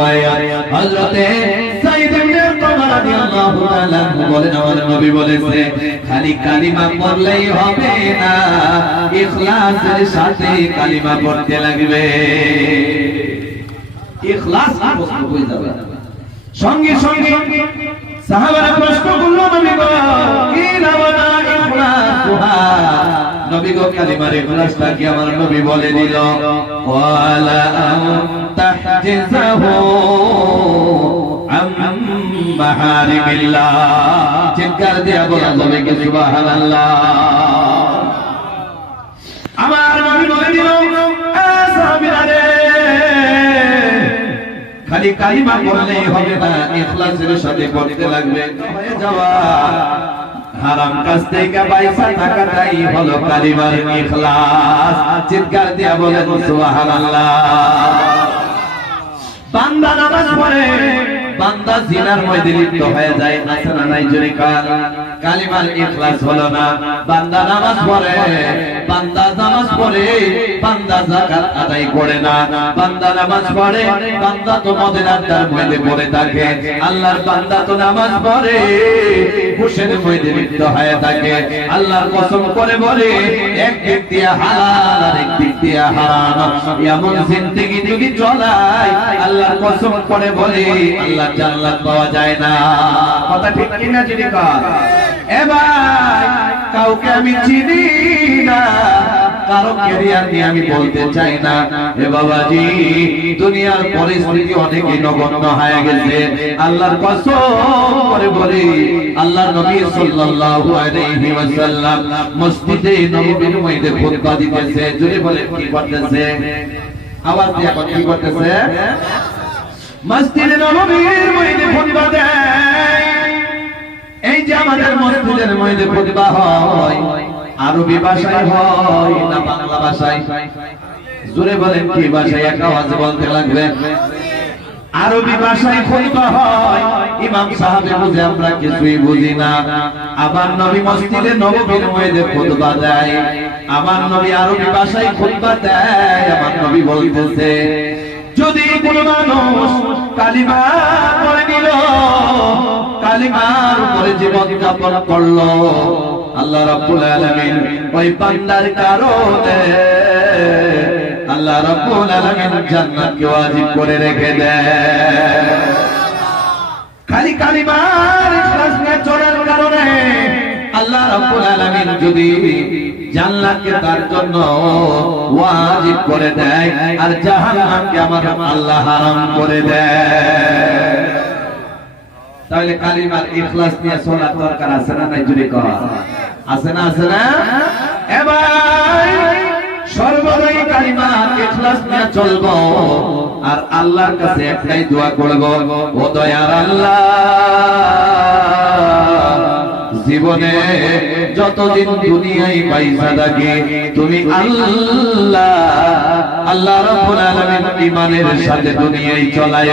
রিওয়ায়াত। হযরতে সাইদ ইবনে কমর রাদিয়াল্লাহু তাআলা বলেন আমার নবী বলেছে, খালি কালিমা পড়লেই হবে না, ইখলাসের সাথে সঙ্গে সঙ্গে গো কালিমার ইখলাসটা কি আমার নবী বলে দিল, ওয়ালা তাহজিজাহু আম মাহারিমিল্লাহ চিৎকার দিয়া বলা যাবে কি সুবহানাল্লাহ। আমার নবী বলে দিল খালি কালিমা বললেই হবে না, ইখলাসের সাথে পড়তে লাগবে, হয়ে যাওয়া। হারাম কাজ থেকে পয়সা টাকাটাই হলো কালিমার ইখলাস। চিৎকার দিয়া বলেন, সুবহানাল্লাহ। বান্দা নামাজ পড়ে, বান্দা জিনার মধ্যে লিপ্ত হয়ে যায়, আছে না নাই জোরে কাল কালিমার ইখলাস হলো না। বান্দা নামাজ পড়ে, বান্দা নামাজ পড়ে, বান্দা যাকাত আদায় করে না। বান্দা নামাজ পড়ে, বান্দা তো মদের আড্ডার মধ্যে পড়ে থাকে। আল্লাহর বান্দা তো নামাজ পড়ে। হুশের মধ্যে লিপ্ত হয়ে থাকে আল্লাহর কসম করে বলে, এক দিক দিয়ে হালাল আর এক দিক দিয়ে হারাম। এমন জিন্দেগি যদি চলায়, আল্লাহর কসম করে বলে, আল্লাহ জান্নাত পাওয়া যায় না। কথা ঠিক কিনা যদি কর এবার কাউকে আমি চিনি না। কারও ক্যারিয়ার নিয়ে আমি বলতে চাই না। হে বাবাজি, দুনিয়ার পরিস্থিতি অনেকই নগণ্য হয়ে গেছে। আল্লাহর কসম করে বলি, আল্লাহর নবী সাল্লাল্লাহু আলাইহি ওয়াসাল্লাম মসজিদে নববীর মধ্যে খুতবা দিতেছে। জোরে বলে কি করতেছে? আওয়াজ দিয়ে কি করতেছে? মসজিদে নববীর মধ্যে খুতবা দেয়। এই যে আমাদের মসজিদের মধ্যে খুতবা হয় আরবি ভাষায় হয় না বাংলা ভাষায়? জোরে বলেন, কি ভাষায়? এক আওয়াজে বলতে লাগবে। আরবি ভাষায় খুতবা হয়, ইমাম সাহেব বুঝে, আমরা কিছুই বুঝি না। আবার নবী মসজিদে নববীর মধ্যে খুতবা দেয়। আমার নবী আরবি ভাষায় খুতবা দেয়, আমার নবী বলতেছে, যদি কোনো মানুষ কালিমা পড়ে নিল, কালিমার উপরে জীবন যাপন করল আল্লাহ রাব্বুল আলামিন, ওই বান্দার কারণে আল্লাহ রাব্বুল আলামিন জান্নাতকে ওয়াজিব করে রেখে দেয়। খালি কালিমার ইখলাস নিয়ে চলার কারণে আল্লাহ রাব্বুল আলামিন যদি জান্নাতকে তার জন্য ওয়াজিব করে দেয়, আর জাহান্নামকে আমার আল্লাহ হারাম করে দেয়। তাহলে কালিমার ইখলাস নিয়ে চলার দরকার আছে না নাই যদি কর আছে না আছে না? এবার সর্বদাই কালিমার ইখলাস নিয়ে চলবো আর আল্লাহর কাছে একটাই দোয়া করব, ও দয়ার আল্লাহ, জীবনে যতদিন দুনিয়ায় পয়সা থাকে, তুমি আল্লাহ আল্লাহ রাব্বুল আলামিন ইমানের সাথে দুনিয়ায় চলায়